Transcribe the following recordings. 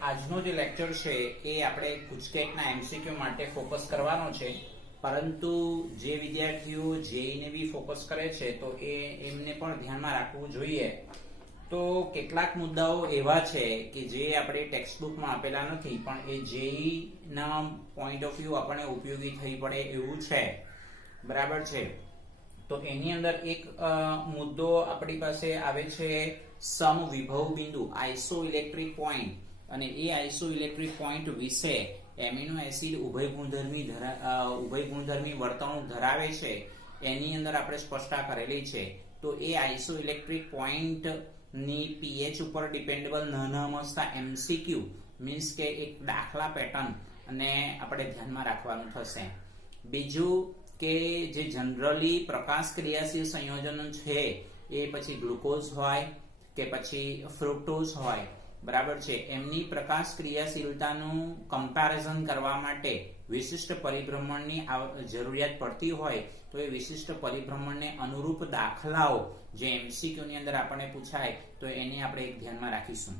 આજનો જે લેક્ચર છે એ આપણે ગુજકેટના એમસીક્યુ માટે ફોકસ કરવાનો છે, પરંતુ જે વિદ્યાર્થીઓ જેઈને બી ફોકસ કરે છે તો એમને પણ ધ્યાનમાં રાખવું જોઈએ. તો કેટલાક મુદ્દાઓ એવા છે કે જે આપણે ટેક્સ્ટબુકમાં આપેલા નથી, પણ એ જેઈ ના પોઈન્ટ ઓફ વ્યૂ આપણને ઉપયોગી થઈ પડે એવું છે. બરાબર છે. તો એની અંદર એક મુદ્દો આપણી પાસે આવે છે સમવિભવ બિંદુ, આઇસોઇલેક્ટ્રિક પોઈન્ટ, અને એ આઇસોઇલેક્ટ્રિક પોઈન્ટ વિશે એમિનો એસિડ ઉભય ગુણધર્મી વર્તણૂક ધરાવે છે એની અંદર આપણે સ્પષ્ટતા કરેલી છે. તો એ આઇસોઇલેક્ટ્રિક પોઈન્ટ ની પીએચ ઉપર ડિપેન્ડેબલ નાના મસ્તા એમસીક્યુ મીન્સ કે એક દાખલા પેટર્ન અને આપણે ધ્યાનમાં રાખવાનું થશે. બીજું કે જે જનરલી પ્રકાશ ક્રિયાશીલ સંયોજનો છે એ પછી ગ્લુકોઝ હોય કે પછી ફ્રુક્ટોઝ હોય, બરાબર છે, એમની પ્રકાશ ક્રિયાશીલતાનું કમ્પેરિઝન કરવા માટે વિશિષ્ટ પરિભ્રમણની જરૂરિયાત પડતી હોય તો એ વિશિષ્ટ પરિભ્રમણને અનુરૂપ દાખલાઓ જે એમસીક્યુ ની અંદર આપણને પૂછાય તો એની આપણે એક ધ્યાનમાં રાખીશું.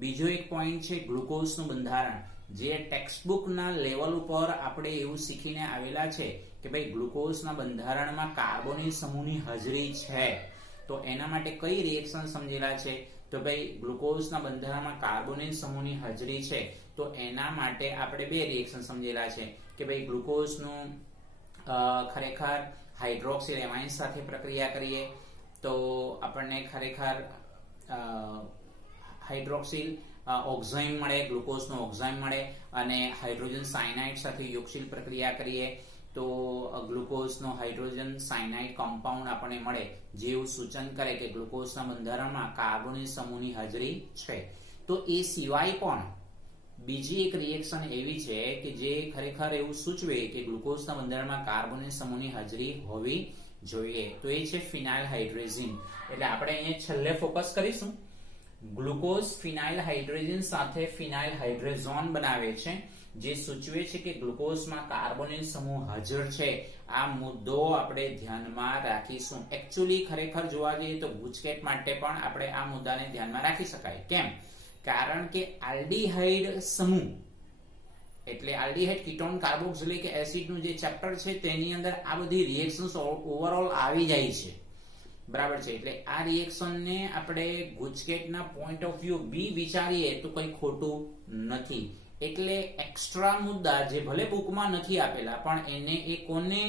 બીજો એક પોઈન્ટ છે ગ્લુકોઝનું બંધારણ, જે ટેક્સ્ટબુકના લેવલ ઉપર આપણે એવું શીખીને આવેલા છે કે ભાઈ ગ્લુકોઝના બંધારણમાં કાર્બોનિલ સમૂહની હાજરી છે. તો એના માટે કઈ રિએક્શન સમજેલા છે? તો ભાઈ ગ્લુકોઝના બંધારણમાં કાર્બોનિલ સમૂહની હાજરી છે તો એના માટે આપણે બે રિએક્શન સમજેલા છે કે ભાઈ ગ્લુકોઝનું ખરેખર હાઇડ્રોક્સિલ એમાઇન સાથે પ્રક્રિયા કરીએ તો આપણને ખરેખર હાઇડ્રોક્સિલ ઓક્ઝાઇમ મળે, ગ્લુકોઝનો ઓક્ઝાઇમ મળે, અને હાઇડ્રોજન સાયનાઇડ સાથે યોગશીલ પ્રક્રિયા કરીએ તો ગ્લુકોઝનો હાઇડ્રોજન સાયનાઇડ કમ્પાઉન્ડ આપણને મળે, જેવું સૂચન કરે કે ગ્લુકોઝના બંધારણમાં કાર્બોનિલ સમૂહની હાજરી છે. તો એ સિવાય પણ બીજી એક રિએક્શન એવી છે કે જે ખરેખર એવું સૂચવે કે ગ્લુકોઝના બંધારણમાં કાર્બોનિલ સમૂહની હાજરી હોવી જોઈએ. તો એ છે ફિનાઇલ હાઇડ્રેઝિન. એટલે આપણે અહીંયા છેલ્લે ફોકસ કરીશું. ગ્લુકોઝ ફિનાઇલ હાઇડ્રેઝિન સાથે ફિનાઇલ હાઇડ્રેઝોન બનાવે છે, જે સૂચવે છે કે ગ્લુકોઝમાં કાર્બોનિલ સમૂહ હાજર છે. આ મુદ્દો આપણે ધ્યાનમાં રાખીશું. એકચ્યુઅલી ખરેખર જોવા જઈએ તો ગુજકેટ માટે પણ આપણે આ મુદ્દાને ધ્યાનમાં રાખી શકાય. કેમ? કારણ કે આલ્ડીહાઇડ સમૂહ એટલે આલ્ડીહાઇડ કીટોન કાર્બોક્સિલિક એસિડનું જે ચેપ્ટર છે તેની અંદર આ બધી રિએક્શન્સ ઓવરઓલ આવી જાય છે. બરાબર છે. એટલે આ રિએક્શનને આપણે ગુજકેટના પોઈન્ટ ઓફ વ્યૂ બી વિચારીએ તો કંઈ ખોટું નથી. એટલે એક્સ્ટ્રા મુદ્દા જે ભલે બુકમાં નથી આપેલા પણ એને એ કોને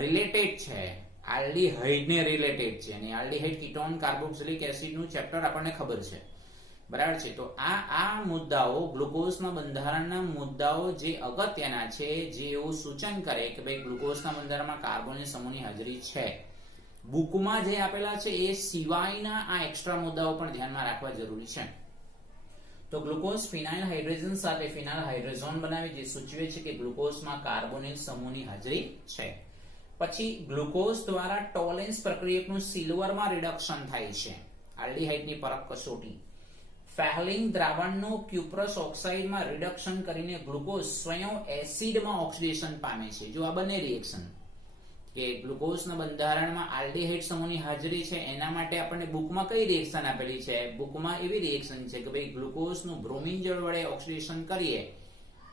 રિલેટેડ છે? આલ્ડીહાઇડને રિલેટેડ છે. અને આલ્ડીહાઇડ કીટોન કાર્બોક્સિલિક એસિડનું ચેપ્ટર આપણને ખબર છે. બરાબર છે. તો આ મુદ્દાઓ ગ્લુકોઝના બંધારણના મુદ્દાઓ જે અગત્યના છે, જે એવું સૂચન કરે કે ભાઈ ગ્લુકોઝના બંધારણમાં કાર્બોનિલ સમૂહની હાજરી છે. બુકમાં જે આપેલા છે એ સિવાયના આ એક્સ્ટ્રા મુદ્દાઓ પણ ધ્યાનમાં રાખવા જરૂરી છે. તો ગ્લુકોઝ ફિનાઇલ હાઇડ્રેઝન સાથે ફિનાઇલ હાઇડ્રેઝોન બનાવે, જે સૂચવે છે કે ગ્લુકોઝમાં કાર્બોનિલ સમૂહની હાજરી છે. પછી ગ્લુકોઝ દ્વારા ટોલેન્સ પ્રક્રિયકનું સિલ્વરમાં રિડક્શન થાય છે. આલ્ડીહાઇડની પરખ કસોટી. ફેહલિંગ દ્રાવણનું ક્યુપ્રસ ઓક્સાઇડમાં રિડક્શન કરીને ગ્લુકોઝ સ્વયં એસિડમાં ઓક્સિડેશન પામે છે. જો આ બંને રિએક્શન કે ગ્લુકોઝના બંધારણમાં આલ્ડીહાઇડ સમૂહની હાજરી છે એના માટે આપણને બુકમાં કઈ રિએક્શન આપેલી છે? બુકમાં એવી રિએક્શન છે કે ભાઈ ગ્લુકોઝનું બ્રોમિન જળ વડે ઓક્સિડેશન કરીએ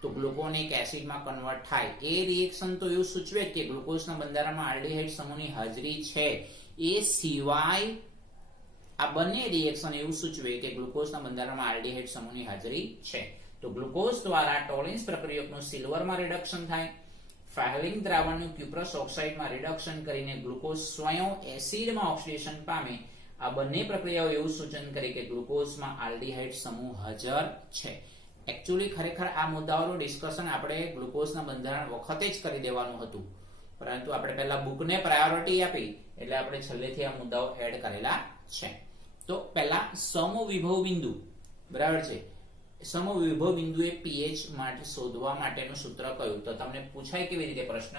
તો ગ્લુકોનિક એસિડમાં કન્વર્ટ થાય. એ રિએક્શન તો એવું સૂચવે કે ગ્લુકોઝના બંધારણમાં આલ્ડીહાઇડ સમૂહની હાજરી છે. એ સિવાય આ બંને રિએક્શન એવું સૂચવે કે ગ્લુકોઝના બંધારણમાં આલ્ડીહાઇડ સમૂહની હાજરી છે. તો ગ્લુકોઝ દ્વારા ટોલેન્સ પ્રક્રિયકનું સિલ્વરમાં રિડક્શન થાય, ફેહલિંગ દ્રાવણનું ક્યુપ્રસ ઓક્સાઇડમાં રિડક્શન કરીને ગ્લુકોઝ સ્વયં એસિડમાં ઓક્સિડેશન પામે. આ બંને પ્રક્રિયાઓ એવું સૂચન કરે કે ગ્લુકોઝમાં આલ્ડીહાઇડ સમૂહ હાજર છે. એકચ્યુઅલી ખરેખર આ મુદ્દાઓનું ડિસ્કશન આપણે ગ્લુકોઝના બંધારણ વખતે જ કરી દેવાનું હતું, પરંતુ આપણે પહેલા બુકને પ્રાયોરિટી આપી એટલે આપણે છેલ્લેથી આ મુદ્દાઓ એડ કરેલા છે. તો પહેલા સમવિભવ બિંદુ, બરાબર છે. સમવિભવ બિંદુએ પીએચ માટે શોધવા માટેનું સૂત્ર કયું? તો તમને પૂછાય કેવી રીતે પ્રશ્ન?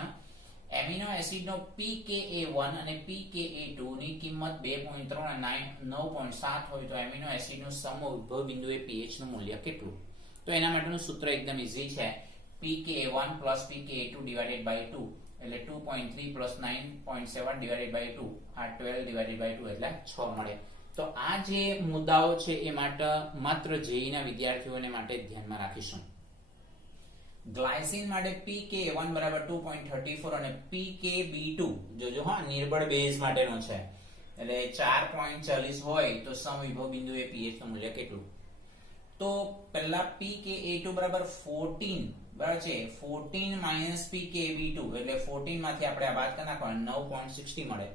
એમિનો એસિડનો pKa1 અને pKa2 ની કિંમત 2.3 અને 9.7 હોય તો એમિનો એસિડનું સમવિભવ બિંદુએ pH નું મૂલ્ય કેટલું? તો એના માટેનું સૂત્ર એકદમ ઈઝી છે. pKa1 pKa2 ડિવાઇડેડ બાય 2 એટલે 2.3 9.7 ડિવાઇડેડ બાય 2 આ 12 ડિવાઇડેડ બાય 2 એટલે 6 મળે. તો આ જે મુદ્દાઓ છે એ માત્ર જેઈના વિદ્યાર્થીઓને માટે ધ્યાનમાં રાખીશું. ગ્લાયસિન માટે pK1 બરાબર 2.34 અને pKb2 જોજો હા નિર્બળ બેઝ માટેનો છે એટલે 4.40 હોય તો સમવિભવ બિંદુએ pH નું મૂલ્ય કેટલું? તો પહેલા pKa2 બરાબર 14 બરાબર છે 14 pKb2 એટલે 14 માંથી આપણે આ બાદ કરી નાખવાનું 9.60 મળે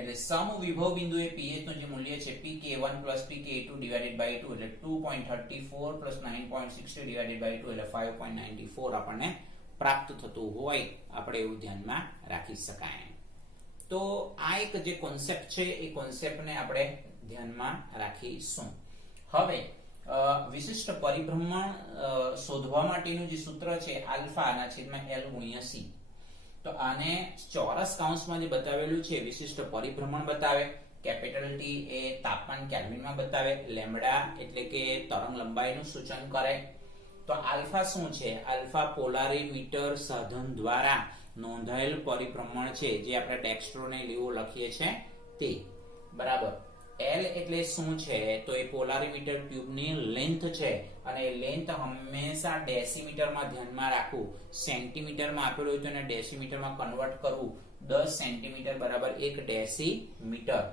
એટલે સમવિભવ બિંદુએ pH નું જે મૂલ્ય છે pK1 pK2 ડિવાઇડેડ બાય 2 એટલે 2.34 9.60 ડિવાઇડેડ બાય 2 એટલે 5.94 આપણને પ્રાપ્ત થતું હોય આપણે એવું ધ્યાનમાં રાખી શકાય. તો આ એક જે કોન્સેપ્ટ છે એ કોન્સેપ્ટને આપણે ધ્યાનમાં રાખીશું. હવે વિશિષ્ટ પરિભ્રમણ શોધવા માટેનું જે સૂત્ર છે આલ્ફા ના છેદમાં L ગુણ્યા C. તો આને ચોરસ કૌંસમાં જે બતાવેલું છે વિશિષ્ટ પરિભ્રમણ બતાવે, કેપિટલ T એ તાપમાન કેલ્વિનમાં બતાવે, લેમ્બડા એટલે કે તરંગ લંબાઈનું સૂચન કરે. તો આલ્ફા શું છે? આલ્ફા પોલારીમીટર સાધન દ્વારા નોંધાયેલ પરિભ્રમણ છે જે આપણે ડેક્સ્ટ્રોને લીવો લખીએ છે તે બરાબર. L એટલે શું છે? તો એ પોલારીમીટર ટ્યુબની લેન્થ છે અને લેન્થ હંમેશા ડેસીમીટરમાં ધ્યાનમાં રાખવું. સેન્ટીમીટરમાં આપેલું હોય તો એને ડેસીમીટરમાં કન્વર્ટ કરવું. 10 સેન્ટીમીટર બરાબર 1 ડેસીમીટર.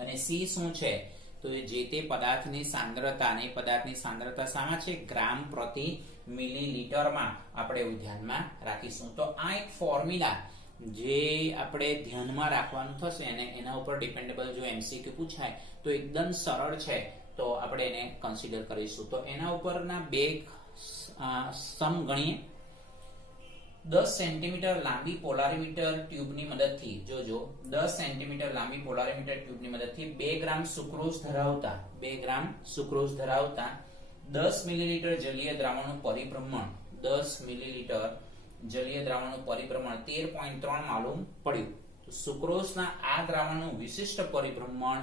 અને C શું છે? તો જે તે પદાર્થની સાંદ્રતા અને પદાર્થની સાંદ્રતા શામાં છે? ગ્રામ પ્રતિ મિલીલીટરમાં આપણે એવું ધ્યાનમાં રાખીશું. તો આ એક ફોર્મ્યુલા જે આપણે ધ્યાનમાં રાખવાનું થશે અને એના ઉપર ડિપેન્ડેબલ જો MCQ પૂછાય તો એકદમ સરળ છે તો આપણે એને કન્સિડર કરીશું. તો એના ઉપરના બે સમ ગણીએ. 10 સેન્ટીમીટર લાંબી પોલારીમીટર ટ્યુબની મદદથી જોજો 10 સેન્ટીમીટર લાંબી પોલારીમીટર ટ્યુબની મદદથી 2 ગ્રામ સુક્રોઝ ધરાવતા 10 મિલીલીટર જલીય દ્રાવણનું પરિભ્રમણ 10 મિલીલીટર જલીય દ્રાવણનું પરિભ્રમણ 13.3 માલુમ પડ્યું. તો સુક્રોઝના આ દ્રાવણનું વિશિષ્ટ પરિભ્રમણ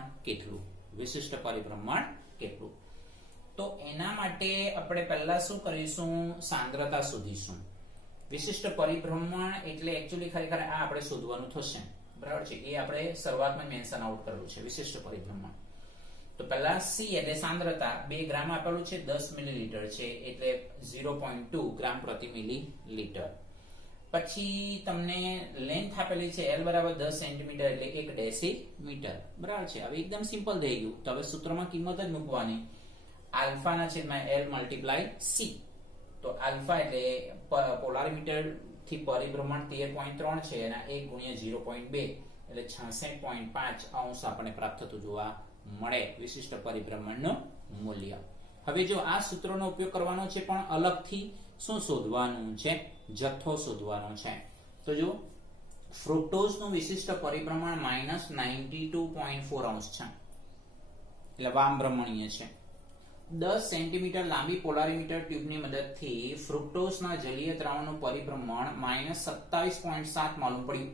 કેટલું? તો એના માટે આપણે પહેલા શું કરીશું? સાંદ્રતા શોધીશું. વિશિષ્ટ પરિભ્રમણ એટલે એક્ચ્યુઅલી ખરેખર આ આપણે શોધવાનું થશે બરાબર છે. એ આપણે શરૂઆતમાં મેન્શન આઉટ કરેલું છે વિશિષ્ટ પરિભ્રમણ. તો પહેલા C એટલે સાંદ્રતા 2 ગ્રામ આપેલું છે 10 મિલીલીટર છે એટલે 0.2 ગ્રામ પ્રતિ મિલીલીટર. પછી તમને લેન્થ આપેલી છે L બરાબર 10 સેન્ટીમીટર એટલે 1 ડેસીમીટર બરાબર છે. હવે એકદમ સિમ્પલ થઈ ગયું. તો હવે સૂત્રમાં કિંમત જ મૂકવાની આલ્ફા ના છેદમાં L મલ્ટીપ્લાય C. તો આલ્ફા એટલે પોલારીમીટર થી પરિભ્રમણ 13.3 છે એના 1 ગુણ્યા 0.2 એટલે 66.5 અંશ આપણને પ્રાપ્ત થતું જોવા મળે વિશિષ્ટ પરિભ્રમણનું મૂલ્ય. હવે જો આ સૂત્રનો ઉપયોગ કરવાનો છે પણ અલગથી શું શોધવાનું છે? જથ્થો શોધવાનો છે. તો જો ફ્રુક્ટોઝનું વિશિષ્ટ પરિભ્રમણ -92.4 અંશ છે એટલે વામભ્રમણીય છે. 10 સેન્ટીમીટર લાંબી પોલારીમીટર ટ્યુબની મદદથી ફ્રુક્ટોઝના જલીય દ્રાવણનું પરિભ્રમણ -27.7 માલુમ પડ્યું.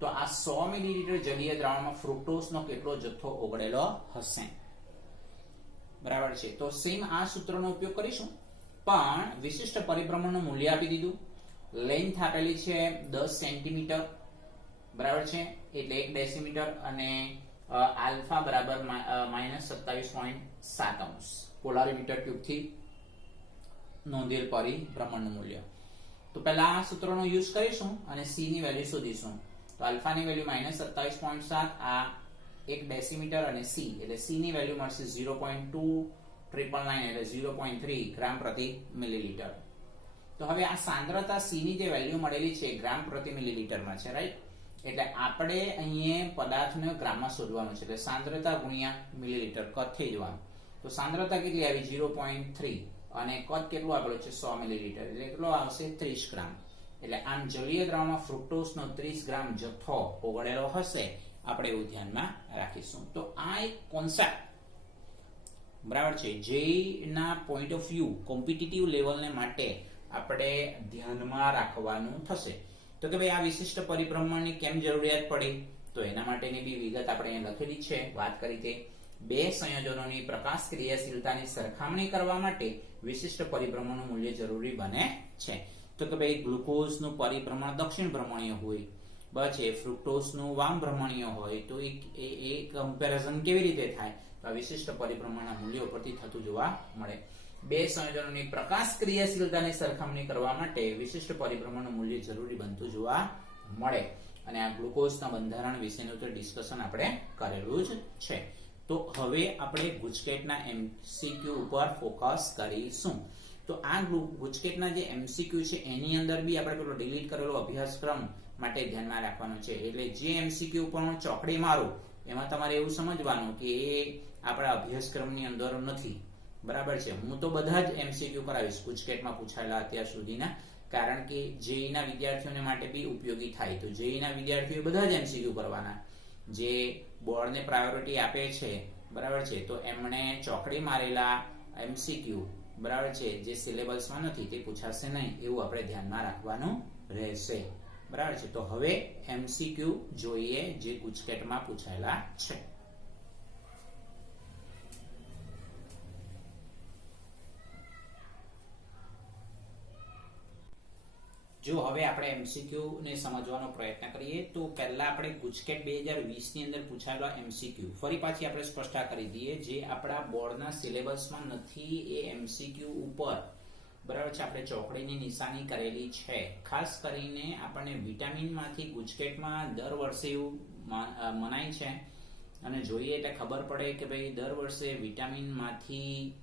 તો આ 100 મિલીલીટર જલીય દ્રાવણમાં ફ્રુક્ટોઝનો કેટલો જથ્થો ઓગળેલો હશે? બરાબર છે. તો સેમ આ સૂત્રનો ઉપયોગ કરીશું પણ વિશિષ્ટ પરિભ્રમણનું મૂલ્ય આપી દીધું. લેન્થ આપેલી છે 10 સેન્ટીમીટર બરાબર છે એટલે 1 ડેસીમીટર અને આલ્ફા બરાબર -27.7 અંશ પોલારીમીટર ટ્યુબથી નોંધેલ પરિભ્રમણનું મૂલ્ય. તો પહેલા આ સૂત્રનો યુઝ કરીશું અને C ની વેલ્યુ શોધીશું. તો આલ્ફાની વેલ્યુ -27.7 આ 1 ડેસીમીટર અને C એટલે C ની વેલ્યુ મળશે 0.2999 એટલે 0.3 ગ્રામ પ્રતિ મિલીલીટર. તો હવે આ સાંદ્રતા C ની જે વેલ્યુ મળેલી છે ગ્રામ પ્રતિ મિલીલીટરમાં છે રાઈટ. એટલે આપણે અહીંયા પદાર્થને ગ્રામમાં શોધવાનું છે એટલે સાંદ્રતા ગુણ્યા મિલીલીટર કદ થઈ જવાનું. તો સાંદ્રતા કેટલી આવી? 0.3 અને કદ કેટલું આપેલું છે? 100 મિલીલીટર એટલે કેટલો આવશે? 30 ગ્રામ. એટલે આમ જલીય દ્રાવણમાં ફ્રુક્ટોઝનો 30 ગ્રામ જથ્થો ઓગળેલો હશે આપણે એવું ધ્યાનમાં રાખીશું. તો આ એક કોન્સેપ્ટ બરાબર છે જેના પોઈન્ટ ઓફ વ્યૂ કોમ્પિટિટિવ લેવલને માટે આપણે ધ્યાનમાં રાખવાનું થશે. તો કે ભાઈ આ વિશિષ્ટ પરિભ્રમણની કેમ જરૂરિયાત પડી? તો એના માટેની બી વિગત આપણે અહીંયા લખેલી છે. વાત કરી તે બે સંયોજનોની પ્રકાશ ક્રિયાશીલતાની સરખામણી કરવા માટે વિશિષ્ટ પરિભ્રમણનું મૂલ્ય જરૂરી બને છે. તો કે ભાઈ ગ્લુકોઝનું પરિભ્રમણ દક્ષિણ ભ્રમણીય હોય, બસ એ ફ્રુક્ટોઝનું વામભ્રમણીય હોય તો એ કમ્પેરિઝન કેવી રીતે થાય? તો આ વિશિષ્ટ પરિભ્રમણના મૂલ્યો પરથી થતું જોવા મળે. બે સંયોજનોની પ્રકાશ ક્રિયાશીલતાની સરખામણી કરવા માટે વિશિષ્ટ પરિભ્રમણનું મૂલ્ય જરૂરી બનતું જોવા મળે. અને આ ગ્લુકોઝના બંધારણ વિશેનું તો ડિસ્કશન આપણે કરેલું જ છે. તો હવે આપણે ગુજકેટના એમસીક્યુ ઉપર ફોકસ કરીશું. તો આ ગુજકેટના જે એમસીક્યુ છે એની અંદર બી આપણે પેલો ડિલીટ કરેલો અભ્યાસક્રમ માટે ધ્યાનમાં રાખવાનું છે. એટલે જે એમસીક્યુ ઉપર હું ચોકડી મારું એમાં તમારે એવું સમજવાનું કે એ આપણા અભ્યાસક્રમની અંદર નથી. બરાબર છે. હું તો બધા જ એમસીક્યુ કરાવીશ ગુજકેટમાં પૂછાયેલા અત્યાર સુધીના, કારણ કે જેઈના વિદ્યાર્થીઓને માટે બી ઉપયોગી થાય. તો જેઈના વિદ્યાર્થીઓ બધા જ એમસીક્યુ કરવાના. જે બોર્ડને પ્રાયોરિટી આપે છે, બરાબર છે, તો એમણે ચોકડી મારેલા એમસીક્યુ, બરાબર છે, જે સિલેબસમાં નથી તે પૂછાશે નહીં, એવું આપણે ધ્યાનમાં રાખવાનું રહેશે. બરાબર છે. તો હવે એમસીક્યુ જોઈએ જે ગુજકેટમાં પૂછાયેલા છે. જો હવે આપણે એમસીક્યુ ને સમજવાનો પ્રયત્ન કરીએ તો પહેલા આપણે ગુજકેટ 2020 ની અંદર પૂછાયેલા એમસીક્યુ ફરી પાછી આપણે સ્પષ્ટ કરી દઈએ. જે આપણા બોર્ડના સિલેબસમાં નથી એ એમસીક્યુ ઉપર, બરાબર છે, આપણે ચોકડીની નિશાની કરેલી છે. ખાસ કરીને આપણને વિટામિનમાંથી ગુજકેટમાં દર વર્ષે એવું મનાય છે અને જોઈએ એટલે ખબર પડે કે ભાઈ દર વર્ષે વિટામિનમાંથી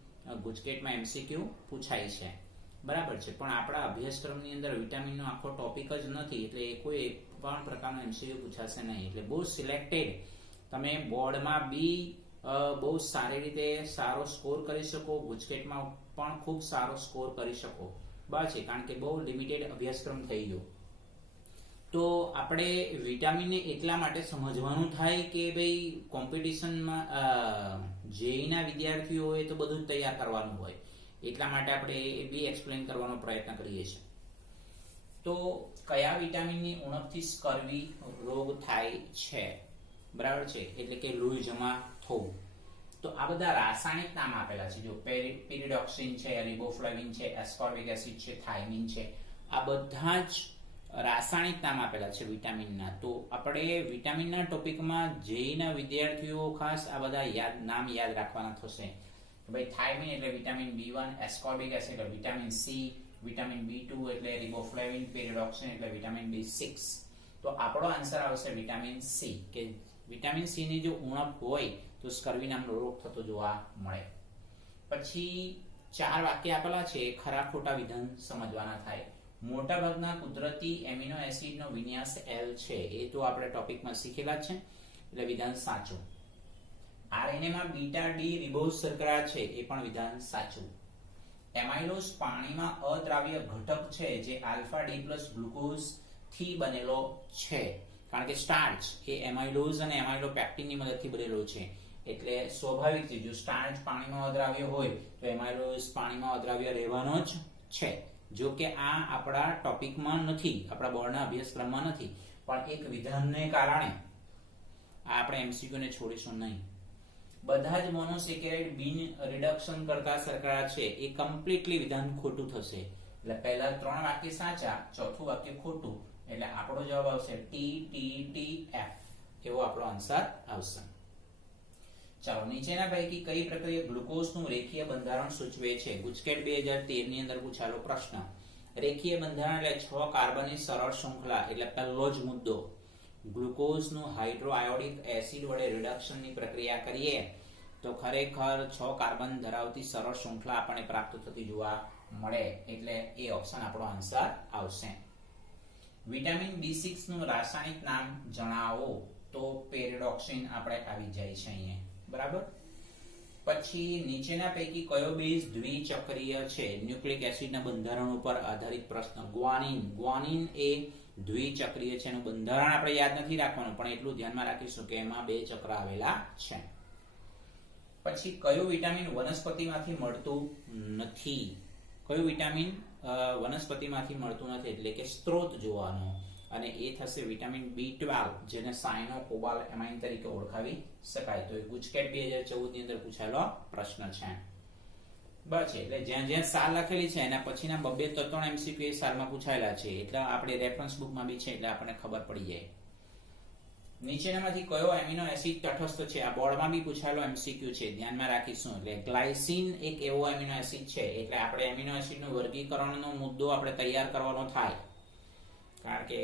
ગુજકેટમાં એમસીક્યુ પૂછાય છે. બરાબર છે. પણ આપણા અભ્યાસક્રમની અંદર વિટામિનનો આખો ટોપિક જ નથી, એટલે કોઈ પણ પ્રકારનો એમસીક્યુ પૂછાશે નહીં. એટલે બહુ સિલેક્ટેડ તમે બોર્ડમાં બી બહુ સારી રીતે સારો સ્કોર કરી શકો, ગુજકેટમાં પણ ખૂબ સારો સ્કોર કરી શકો. બરાબર છે. કારણ કે બહુ લિમિટેડ અભ્યાસક્રમ થઈ ગયો. તો આપણે વિટામિનને એટલા માટે સમજવાનું થાય કે ભાઈ કોમ્પિટિશનમાં જેઈના વિદ્યાર્થીઓ હોય તો બધું જ તૈયાર કરવાનું હોય, એટલા માટે આપણે એ બી એક્સપ્લેન કરવાનો પ્રયત્ન કરીએ છીએ. તો કયા વિટામિનની ઉણપથી સ્કર્વી રોગ થાય છે? બરાબર છે, એટલે કે લોહી જમા થવું. તો આ બધા રાસાયણિક નામ આપેલા છે. જો પેરિડોક્સિન છે, રિબોફ્લાવિન છે, એસ્કોર્બિક એસિડ છે, થાઇમિન છે, આ બધા જ રાસાયણિક નામ આપેલા છે વિટામિનના. તો આપણે વિટામિનના ટોપિકમાં જેઈના વિદ્યાર્થીઓ ખાસ આ બધા નામ યાદ રાખવાના થશે. ભાઈ થાઇમિન એટલે વિટામિન B1, એસ્કોર્બિક એસિડ એટલે વિટામિન C, વિટામિન B2 એટલે રિબોફ્લાવિન, પેરિડોક્સિન એટલે વિટામિન B6. તો આપણો આન્સર આવશે વિટામિન C, કે વિટામિન C ની જો ઉણપ હોય તો સ્કર્વી નામનો રોગ થતો જોવા મળે. પછી 4 વાક્ય આપેલા છે, ખરા ખોટા વિધાન સમજવાના થાય. મોટાભાગના કુદરતી એમિનો એસિડનો વિન્યાસ L છે, એ તો આપણે ટોપિકમાં શીખેલા જ છે, એટલે વિધાન સાચું. RNA માં બીટા ડી રિબોઝ શર્કરા છે, એ પણ વિધાન સાચું. એમાઇલોઝ પાણીમાં અદ્રાવ્ય ઘટક છે જે આલ્ફા ડી પ્લસ ગ્લુકોઝ થી બનેલો છે. કારણ કે સ્ટાર્ચ એ એમાઇલોઝ અને એમાઇલોપેક્ટિનની મદદથી બનેલો છે, એટલે સ્વાભાવિક છે જો સ્ટાર્ચ પાણીમાં અદ્રાવ્ય હોય તો એમાઇલોઝ પાણીમાં અદ્રાવ્ય રહેવાનો જ છે. જો કે આ આપણા ટોપિકમાં નથી, આપણા બોર્ડના અભ્યાસક્રમમાં નથી, પણ એક વિધાનને કારણે આપણે એમસીક્યુ ને છોડીશું નહીં. બધા જ મોનોસેકેરાઇડ બિન રિડક્શન કરતા શર્કરા છે, એ કમ્પ્લીટલી વિધાન ખોટું થશે. એટલે પહેલા 3 વાક્ય સાચા, ચોથું વાક્ય ખોટું, એટલે આપણો જવાબ આવશે TTTF, એવો આપણો આન્સર આવશે. ચાલો, નીચેના પૈકી કઈ પ્રક્રિયા ગ્લુકોઝનું રેખીય બંધારણ સૂચવે છે? ગુજકેટ 2013 ની અંદર પૂછાયેલો પ્રશ્ન. રેખીય બંધારણ એટલે 6 કાર્બનની સરળ શૃંખલા. એટલે પહેલો જ મુદ્દો, ગ્લુકોઝનું હાઇડ્રોઆયોડિક એસિડ વડે રિડક્શનની પ્રક્રિયા કરીએ તો ખરેખર 6 કાર્બન ધરાવતી સરળ શૃંખલા આપણને પ્રાપ્ત થતી જોવા મળે, એટલે એ ઓપ્શન આપણો આન્સર આવશે. વિટામિન B6 નું રાસાયણિક નામ જણાવો, તો પેરિડોક્સિન આપણે આવી જાય છે અહીંયા. બરાબર. પછી નીચેના પૈકી કયો બેઝ દ્વિચક્રીય છે? ન્યુક્લિક એસિડના બંધારણ ઉપર આધારિત પ્રશ્ન. ગ્વાનિન એ દ્વિચક્રીય છે, એનું બંધારણ આપણે યાદ નથી રાખવાનું, પણ એટલું ધ્યાનમાં રાખીશું કે એમાં 2 ચક્ર આવેલા છે. પછી કયું વિટામિન વનસ્પતિમાંથી મળતું નથી? કયું વિટામિન વનસ્પતિમાંથી મળતું નથી, એટલે કે સ્ત્રોત જોવાનો, અને એ થશે વિટામિન B12, જેને સાયનો-કોબાલ એમાઇન તરીકે ઓળખાવી શકાય. તો એ ગુજકેટ 2014 ની અંદર પૂછાયેલો પ્રશ્ન છે. બસ, એટલે જ્યાં જ્યાં સાલ લખેલી છે એના પછીના 2 તત્વના એમસીક્યુ એ સાલમાં પૂછાયેલા છે, એટલે આપણે રેફરન્સ બુકમાં બી છે, એટલે આપણને ખબર પડી જાય. નીચેનામાંથી કયો એમિનો એસિડ તટસ્થ છે? આ બોર્ડમાં બી પૂછાયેલો એમસીક્યુ છે, ધ્યાનમાં રાખીશું. એટલે ગ્લાયસીન એક એવો એમિનો એસિડ છે, એટલે આપણે એમિનો એસિડનું વર્ગીકરણનો મુદ્દો આપણે તૈયાર કરવાનો થાય, કારણ કે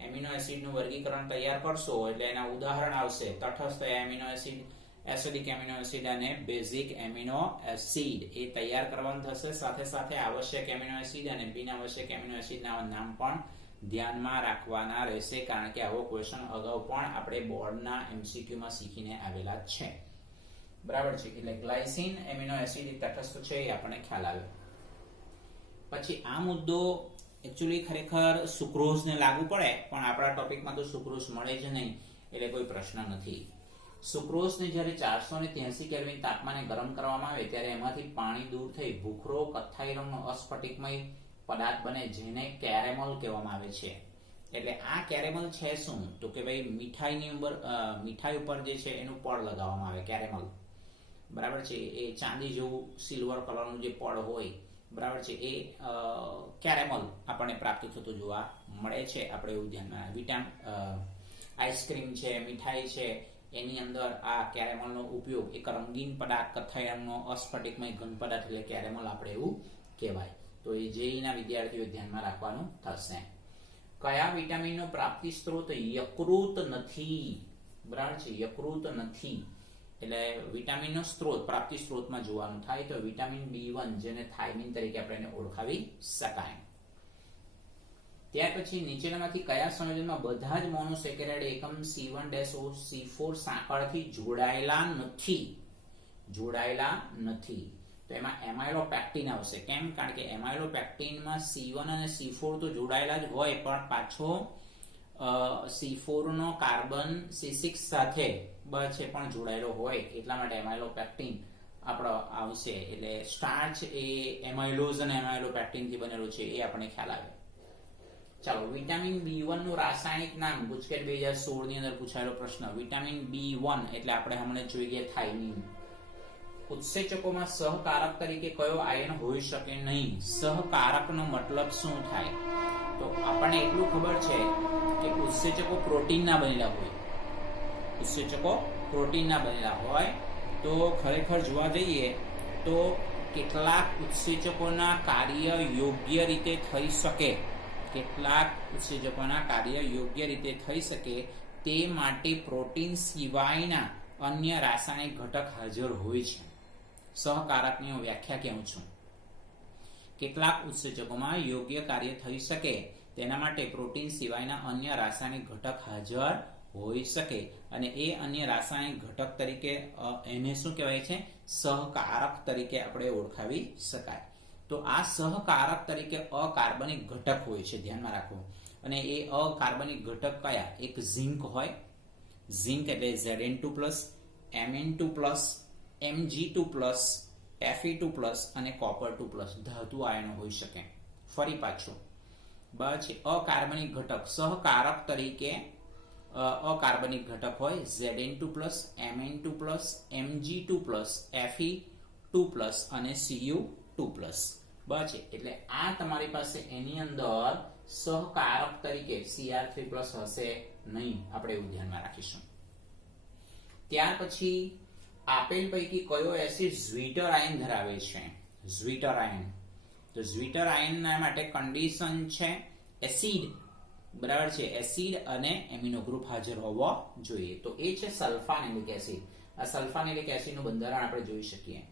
એમિનો એસિડનું વર્ગીકરણ તૈયાર કરશો એટલે એના ઉદાહરણ આવશે. તટસ્થ amino acid, acidic amino acid અને બેઝિક એમિનો એસિડ એ તૈયાર કરવાનું થશે. સાથે સાથે આવશ્યક એમિનો એસિડ અને બિનઆવશ્યક એમિનો એસિડના નામ પણ ધ્યાનમાં રાખવાના રહેશે, કારણ કે આવો ક્વેશ્ચન અગાઉ પણ આપણે બોર્ડના એમસીક્યુમાં શીખીને આવેલા છે. બરાબર છે. એટલે ગ્લાયસીન એમિનો એસિડ તટસ્થ છે એ આપણને ખ્યાલ આવે. પછી આ મુદ્દો એકચ્યુઅલી ખરેખર સુક્રોઝને લાગુ પડે, પણ આપણા ટોપિકમાં તો સુક્રોઝ મળે જ નહીં, એટલે કોઈ પ્રશ્ન નથી. સુક્રોઝને જ્યારે 483 કેલ્વિન તાપમાને ગરમ કરવામાં આવે ત્યારે એમાંથી પાણી દૂર થઈ ભૂખરો કથ્થાઈ રંગનો અસ્ફટિકમય પદાર્થ બને, જેને કેરેમલ કહેવામાં આવે છે. એટલે આ કેરેમલ છે શું? તો કે ભાઈ મીઠાઈ ઉપર જે છે એનું પડ લગાવવામાં આવે, કેરેમલ. બરાબર છે. એ ચાંદી જેવું સિલ્વર કલરનું જે પડ હોય, બરાબર છે, એ કેરેમલ આપણને પ્રાપ્ત થતું જોવા મળે છે. આપણે એવું ધ્યાનમાં, આઈસ્ક્રીમ છે, મીઠાઈ છે, એની અંદર આ કેરેમલનો ઉપયોગ, એક રંગીન પદાર્થ, કથ્થાઈ રંગનો અસ્ફટિકમય ઘન પદાર્થ એટલે કેરેમલ આપણે એવું કહેવાય. તો એ જેઈના વિદ્યાર્થીઓ ધ્યાનમાં રાખવાનું થશે. કયા વિટામિનનો પ્રાપ્તિ સ્ત્રોત યકૃત નથી? બરાબર છે, યકૃત નથી. એટલે વિટામિનનો સ્ત્રોત પ્રાપ્તિ સ્ત્રોતમાં જોવાનું થાય તો વિટામિન B1, જેને થાઇમિન તરીકે આપણે ઓળખાવી શકાય. ત્યાર પછી નીચેનામાંથી કયા સંયોજનમાં બધા જ મોનોસેકેરાઇડ એકમ C1-O4 સાંકળથી જોડાયેલા નથી? તો એમાં એમાઇલોપેક્ટિન આવશે. કેમ? કારણ કે એમાઇલોપેક્ટિનમાં C1 અને C4 તો જોડાયેલા જ હોય, પણ પાછો C4 નો કાર્બન C6 સાથે છે પણ જોડાયેલો હોય, એટલા માટે એમાઇલોપેક્ટિન આપણો આવશે. એટલે સ્ટાર્ચ એ એમાઇલોઝ અને એમાઇલોપેક્ટિન થી બનેલું છે, એ આપણને ખ્યાલ આવે. ચાલો, વિટામિન B1 નું રાસાયણિક નામ ગુજકેટ 2016 ની અંદર પૂછાયેલો પ્રશ્ન. વિટામિન B1 એટલે આપણે હમણાં જોઈ ગયા થાઇમિન. ઉત્સેચકોમાં સહકારક તરીકે કયો આયન હોઈ શકે નહીં? સહકારકનો મતલબ શું થાય? તો આપણને એટલું ખબર છે કે ઉત્સેચકો પ્રોટીનના બનેલા હોય. ઉત્સેચકો પ્રોટીનના બનેલા હોય તો ખરેખર જોવા જઈએ તો કેટલાક ઉત્સેચકોના કાર્ય યોગ્ય રીતે થઈ શકે, તે માટે પ્રોટીન સિવાયના અન્ય રાસાયણિક ઘટક હાજર હોય છે. સહકારકની હું વ્યાખ્યા કહું છું. કેટલાક ઉત્સેચકોમાં યોગ્ય કાર્ય થઈ શકે તેના માટે પ્રોટીન સિવાયના અન્ય રાસાયણિક ઘટક હાજર હોઈ શકે, અને એ અન્ય રાસાયણિક ઘટક તરીકે એને શું કહેવાય છે? સહકારક તરીકે આપણે ઓળખાવી શકાય. તો આ સહકારક તરીકે અકાર્બનિક ઘટક હોય છે, ધ્યાનમાં રાખો. અને એ અકાર્બનિક ઘટક કયા? એક ઝિંક હોય, ઝિંક એટલે Zn2+, Mn2+, Mg2+, Fe2+, અને Copper2+, ધાતુ આયનો હોઈ શકે. ફરી પાછું, પછી અકાર્બનિક ઘટક સહકારક તરીકે અકાર્બનિક ઘટક હોય Zn2+, Mn2+, Mg2+, Fe2+, અને Cu2+. બસ, એટલે આ તમારી પાસે એની અંદર સહકારક તરીકે Cr3+ હશે નહીં, આપણે એવું ધ્યાનમાં રાખીશું. ત્યાર પછી આપેલ પૈકી કયો એસિડ ઝ્વિટર આયન ધરાવે છે? Zwitter ion. તો ઝ્વિટર આયનના માટે કન્ડિશન છે એસિડ, બરાબર છે, એસિડ અને એમિનો ગ્રુપ હાજર હોવો જોઈએ. તો એ છે સલ્ફાનેલિક એસિડ. આ સલ્ફાનેલિક એસિડનું બંધારણ આપણે જોઈ શકીએ.